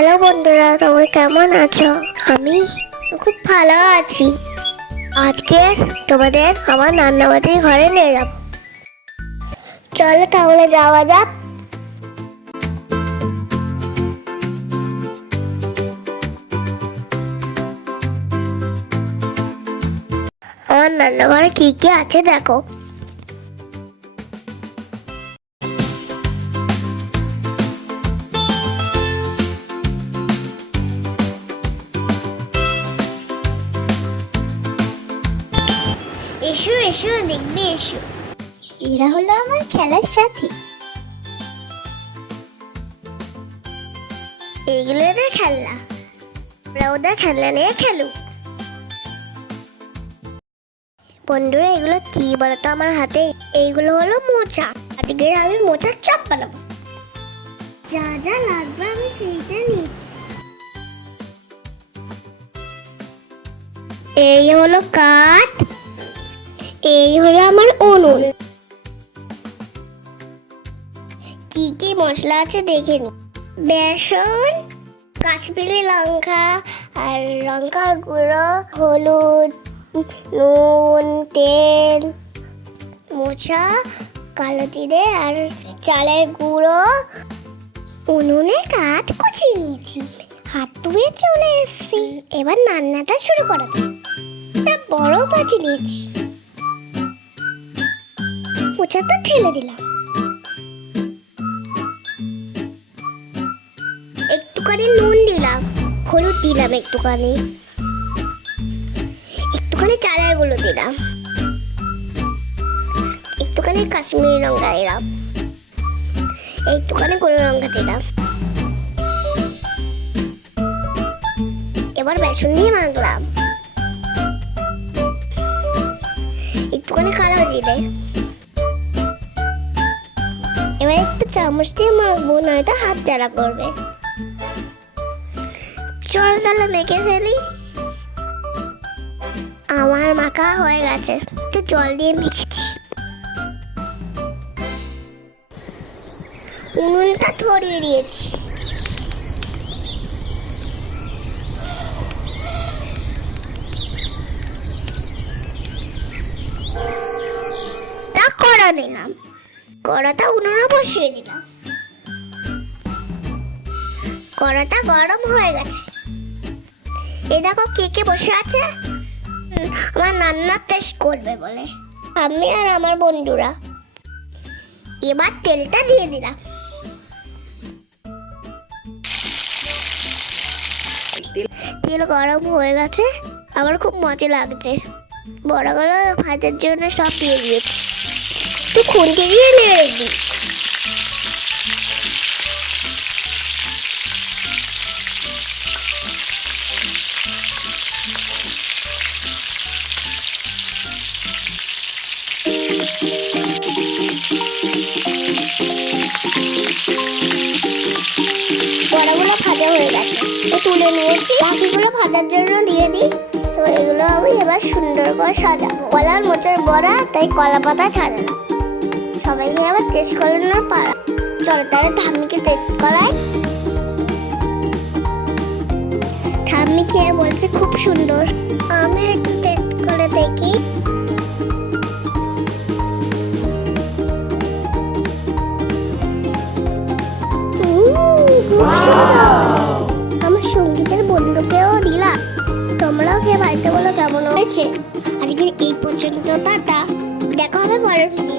Hello বন্ধুরা, তোমরা কেমন আছো? আমি খুব ভালো আছি। আজকে তোমাদের আমার নান্নাবাড়ির ঘরে নিয়ে যাব। চলো তাহলে যাওয়া যাক। আমার নান্নাঘরে কি কি আছে দেখো। এসো এসো, দেখবে এসো। এরা হলো আমার খেলার সাথী। এইগুলো ওদের খেলনা, ওরা ওদের খেলনা নিয়ে খেলুক। বন্ধুরা, এগুলো কি বলতো আমার হাতে? এইগুলো হলো মোচা। আজকে আমি মোচার চপ বানাবো। যা যা লাগবে আমি সেইটা নিচ্ছি। এই হলো কাঠ, এই হলো আমার উনুন। কি কি মশলা আছে দেখে নি। বেসন, কাশ্মীরি লঙ্কা, আর লঙ্কার গুঁড়ো, হলুদ, নুন, তেল, মোচা, কালো জিরে আর চালের গুঁড়ো। উনুনে কাঠ কুচিয়ে নিয়েছি, হাত ধুয়ে চলে এসেছি। এবার রান্নাটা শুরু করা যাক। একটা বড় পাতি নিয়েছি, মোচাটা ঢেলে দিলাম। একটুখানি নুন দিলাম, হলুদ দিলাম একটুখানি চালের গুঁড়ো দিলাম, একটুখানি কাশ্মীরি লঙ্কা দিলাম, একটুখানি গুঁড়ো লঙ্কা দিলাম। এবার বেসন দিয়ে মাখলাম, একটুখানি কালো জিরে। এবার একটু চামচ দিয়ে মাখবো, নয়তো হাত জ্বালা করবে। চল তাহলে মেখে ফেলি। আমার মাখা হয়ে গেছে, একটু জল দিয়ে মেখেছি। উনুনটা ধরিয়ে দিয়েছি। কড়া দিলাম, কড়াটা উনুনে বসিয়ে দিলাম। কড়াটা গরম হয়ে গেছে। এই দেখো কে কে বসে আছে, আমার রান্নার টেস্ট করবে বলে, আমি আর আমার বন্ধুরা। এবার তেলটা দিয়ে দিলাম। তেল গরম হয়ে গেছে, আমার খুব মজা লাগছে। বড়গুলো ভাজার জন্য সব দিয়ে দিয়েছি, তুই খুন্তি দিয়ে নিয়ে রেখবি। বড়গুলো ভাজা হয়ে গেছে, তুলে নিয়েছি। বাকিগুলো ভাজার জন্য দিয়ে দিই। তো এগুলো আমি এবার সুন্দর করে সাজাবো। কলার মোচার বড়া, তাই কলা পাতা সাজালাম। সবাইকে আবার টেস্ট করানোর পাড়া। চলো তাহলে ঠাম্মিকে টেস্ট করাই। ঠাম্মি খেয়ে বলছে খুব সুন্দর। আমি একটু টেস্ট করে দেখি। খুব সুন্দর। আমার সঙ্গীতের বন্ধুকেও দিলাম। তোমরাও খেয়ে বাড়িতে বলো কেমন হয়েছে। আজকের এই পর্যন্ত, টাটা। দেখা হবে পরের ভিডিও।